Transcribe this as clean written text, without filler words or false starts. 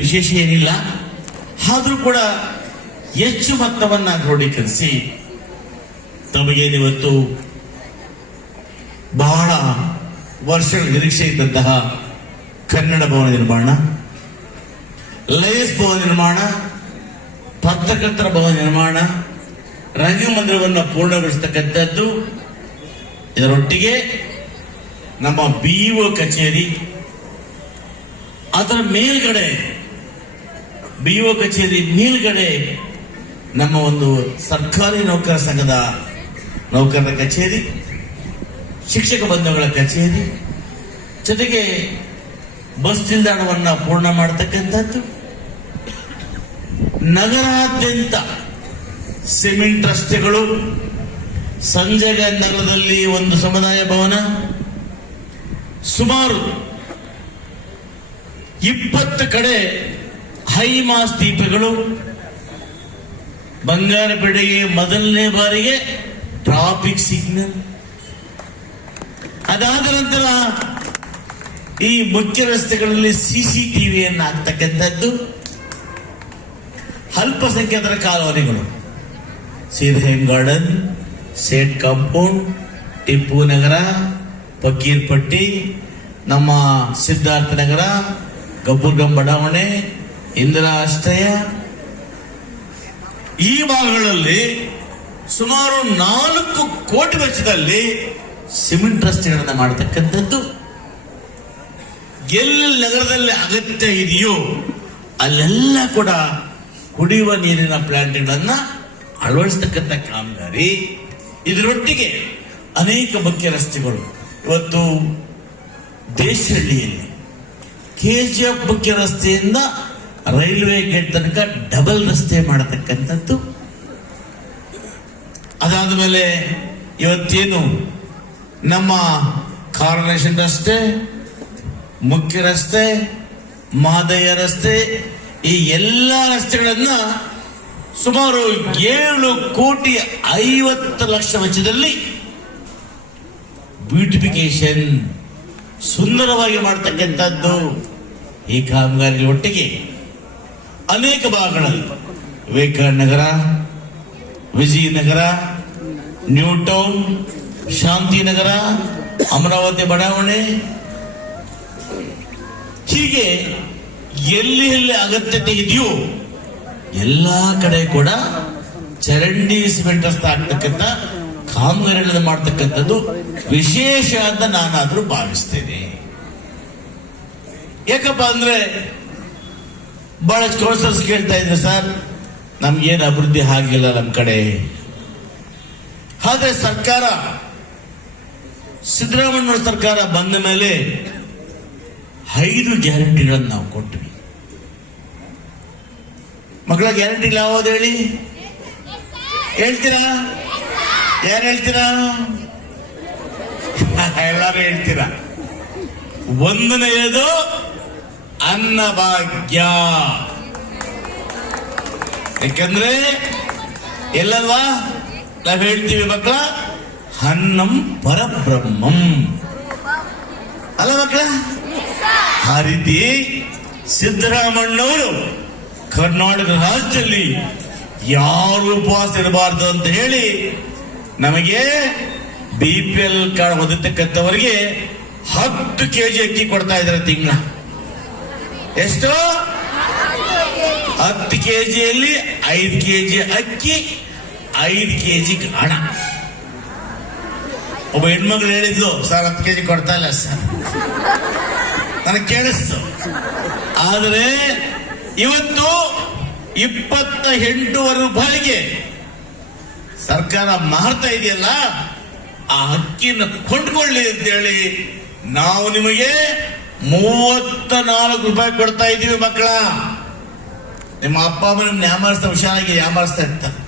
ವಿಶೇಷ ಏನಿಲ್ಲ. ಆದ್ರೂ ಕೂಡ ಹೆಚ್ಚು ಮೊತ್ತವನ್ನ ಕ್ರೋಢೀಕರಿಸಿ ತಮಗೇನಿವತ್ತು ಬಹಳ ವರ್ಷಗಳ ನಿರೀಕ್ಷೆ ಇದ್ದಂತಹ ಕನ್ನಡ ಭವನ ನಿರ್ಮಾಣ, ಲಯನ್ಸ್ ಭವನ ನಿರ್ಮಾಣ, ಪತ್ರಕರ್ತರ ಭವನ ನಿರ್ಮಾಣ, ರಂಗಮಂದಿರವನ್ನು ಪೂರ್ಣಗೊಳಿಸತಕ್ಕಂಥದ್ದು, ಇದರೊಟ್ಟಿಗೆ ನಮ್ಮ BEO ಕಚೇರಿ, ಅದರ ಮೇಲ್ಗಡೆ BEO ಕಚೇರಿ ಮೇಲ್ಗಡೆ ನಮ್ಮ ಒಂದು ಸರ್ಕಾರಿ ನೌಕರ ಸಂಘದ ನೌಕರರ ಕಚೇರಿ, ಶಿಕ್ಷಕ ಬಂಧುಗಳ ಕಚೇರಿ, ಜೊತೆಗೆ ಬಸ್ ನಿಲ್ದಾಣವನ್ನು ಪೂರ್ಣ ಮಾಡತಕ್ಕಂಥದ್ದು, ನಗರಾದ್ಯಂತ ಸಿಮೆಂಟ್ ರಸ್ತೆಗಳು, ಸಂಜಯ ನಗರದಲ್ಲಿ ಒಂದು ಸಮುದಾಯ ಭವನ, ಸುಮಾರು 20 ಕಡೆ ಹೈಮಾಸ್ ದೀಪಗಳು, ಬಂಗಾರಪೇಟೆಗೆ ಮೊದಲನೇ ಬಾರಿಗೆ ಟ್ರಾಫಿಕ್ ಸಿಗ್ನಲ್, ಅದಾದ ನಂತರ ಈ ಮುಖ್ಯ ರಸ್ತೆಗಳಲ್ಲಿ CCTVಯನ್ನು ಹಾಕ್ತಕ್ಕಂಥದ್ದು, ಅಲ್ಪಸಂಖ್ಯಾತರ ಕಾಲೋನಿಗಳು, ಸೀರ್ಹೇಮ್ ಗಾರ್ಡನ್, ಸೇಟ್ ಕಾಂಪೌಂಡ್, ಟಿಪ್ಪು ನಗರ, ಫಕೀರ್ಪಟ್ಟಿ, ನಮ್ಮ ಸಿದ್ಧಾರ್ಥ ನಗರ, ಗಬ್ಬುರ್ಗಂ ಬಡಾವಣೆ, ಇಂದಿರಾ ಆಶ್ರಯ, ಈ ಭಾಗಗಳಲ್ಲಿ ಸುಮಾರು 4 ಕೋಟಿ ವೆಚ್ಚದಲ್ಲಿ ಸಿಮೆಂಟ್ ರಸ್ತೆಗಳನ್ನು ಮಾಡತಕ್ಕಂಥದ್ದು. ಎಲ್ಲಿ ನಗರದಲ್ಲಿ ಅಗತ್ಯ ಇದೆಯೋ ಅಲ್ಲೆಲ್ಲ ಕೂಡ ಕುಡಿಯುವ ನೀರಿನ ಪ್ಲಾಂಟ್ಗಳನ್ನ ಅಳವಡಿಸತಕ್ಕಂಥ ಕಾಮಗಾರಿ. ಇದರೊಟ್ಟಿಗೆ ಅನೇಕ ಮುಖ್ಯ ರಸ್ತೆಗಳು, ಇವತ್ತು ದೇಶಹಳ್ಳಿಯಲ್ಲಿ KGF ಮುಖ್ಯ ರಸ್ತೆಯಿಂದ ರೈಲ್ವೆ ಗೇಟ್ ತನಕ ಡಬಲ್ ರಸ್ತೆ ಮಾಡತಕ್ಕಂಥದ್ದು. ಅದಾದ ಮೇಲೆ ಇವತ್ತೇನು ನಮ್ಮ ಕಾರ್ಪೊರೇಷನ್ ರಸ್ತೆ, ಮುಖ್ಯ ರಸ್ತೆ, ಮಹದೇಯ ರಸ್ತೆ, ಈ ಎಲ್ಲ ರಸ್ತೆಗಳನ್ನ ಸುಮಾರು 7,50,00,000 ವೆಚ್ಚದಲ್ಲಿ ಬ್ಯೂಟಿಫಿಕೇಶನ್, ಸುಂದರವಾಗಿ ಮಾಡತಕ್ಕಂಥದ್ದು. ಈ ಕಾಮಗಾರಿ ಒಟ್ಟಿಗೆ ಅನೇಕ ಭಾಗಗಳಲ್ಲಿ ವಿವೇಕಾನಂದ ನಗರ, ವಿಜಯನಗರ, ನ್ಯೂ ಟೌನ್, ಶಾಂತಿನಗರ, ಅಮರಾವತಿ ಬಡಾವಣೆ, ಹೀಗೆ ಎಲ್ಲಿ ಎಲ್ಲಿ ಅಗತ್ಯತೆ ಇದೆಯೋ ಎಲ್ಲಾ ಕಡೆ ಕೂಡ ಚರಂಡಿ ಸಿಮೆಂಟ್ ರಸ್ತೆ ಆಗ್ತಕ್ಕಂಥ ಕಾಮಗಾರಿಗಳನ್ನು ಮಾಡ್ತಕ್ಕಂಥದ್ದು ವಿಶೇಷ ಅಂತ ನಾನಾದ್ರೂ ಭಾವಿಸ್ತೇನೆ. ಯಾಕಪ್ಪ ಅಂದ್ರೆ ಬಹಳಷ್ಟು ಕೌನ್ಸಿಲರ್ಸ್ ಕೇಳ್ತಾ ಇದ್ರು, ಸರ್ ನಮ್ಗೇನು ಅಭಿವೃದ್ಧಿ ಆಗಿಲ್ಲ ನಮ್ಮ ಕಡೆ. ಆದ್ರೆ ಸರ್ಕಾರ, ಸಿದ್ದರಾಮಯ್ಯ ಸರ್ಕಾರ ಬಂದ ಮೇಲೆ 5 ಗ್ಯಾರಂಟಿಗಳನ್ನು ನಾವು ಕೊಟ್ವಿ. ಮಕ್ಕಳ ಗ್ಯಾರಂಟಿ ಯಾವ್ದು ಹೇಳಿ? ಹೇಳ್ತೀರಾ? ಯಾರು ಹೇಳ್ತೀರಾ? ಎಲ್ಲರೂ ಹೇಳ್ತೀರಾ. ಒಂದನೆಯದು ಅನ್ನಭಾಗ್ಯ. ಯಾಕಂದ್ರೆ ಎಲ್ಲಲ್ವಾ ನಾವ್ ಹೇಳ್ತೀವಿ ಮಕ್ಕಳ, ಅನ್ನಂ ಪರಬ್ರಹ್ಮಂ ಅಲ್ಲ ಮಕ್ಕಳ? ಆ ರೀತಿ ಸಿದ್ದರಾಮಣ್ಣವರು ಕರ್ನಾಟಕ ರಾಜ್ಯದಲ್ಲಿ ಯಾರು ಉಪವಾಸ ಇರಬಾರ್ದು ಅಂತ ಹೇಳಿ ನಮಗೆ BPL ಕಾರ್ಡ್ ಹೊಂದತಕ್ಕಂಥವರಿಗೆ 10 kg ಅಕ್ಕಿ ಕೊಡ್ತಾ ಇದ್ದಾರೆ ತಿಂಗಳ. ಎಷ್ಟು? 10 kgಯಲ್ಲಿ 5 kg ಅಕ್ಕಿ, 5 kg ಹಣ. ಒಬ್ಬ ಹೆಣ್ಮಗಳು ಹೇಳಿದ್ಲು, ಸರ್ 10 kg ಕೊಡ್ತಾ ಇಲ್ಲ ಸರ್. ನನಗೆ ಕೇಳಿಸ್ತು. ಆದರೆ ಇವತ್ತು 28,000 ರೂಪಾಯಿಗೆ ಸರ್ಕಾರ ಮಾರ್ತಾ ಇದೆಯಲ್ಲ, ಆ ಅಕ್ಕಿನ ಕೊಂಡ್ಕೊಳ್ಳಿ ಅಂತೇಳಿ ನಾವು ನಿಮಗೆ 34 ರೂಪಾಯಿ ಕೊಡ್ತಾ ಇದ್ದೀವಿ ಮಕ್ಕಳ. ನಿಮ್ಮ ಅಪ್ಪ ಅಮ್ಮನ ಯಾಮಾರಿಸ್ತಾ, ಹುಷಾರಾಗಿ ಯಾಮಾರಿಸ್ತಾ ಇರ್ತಾರೆ.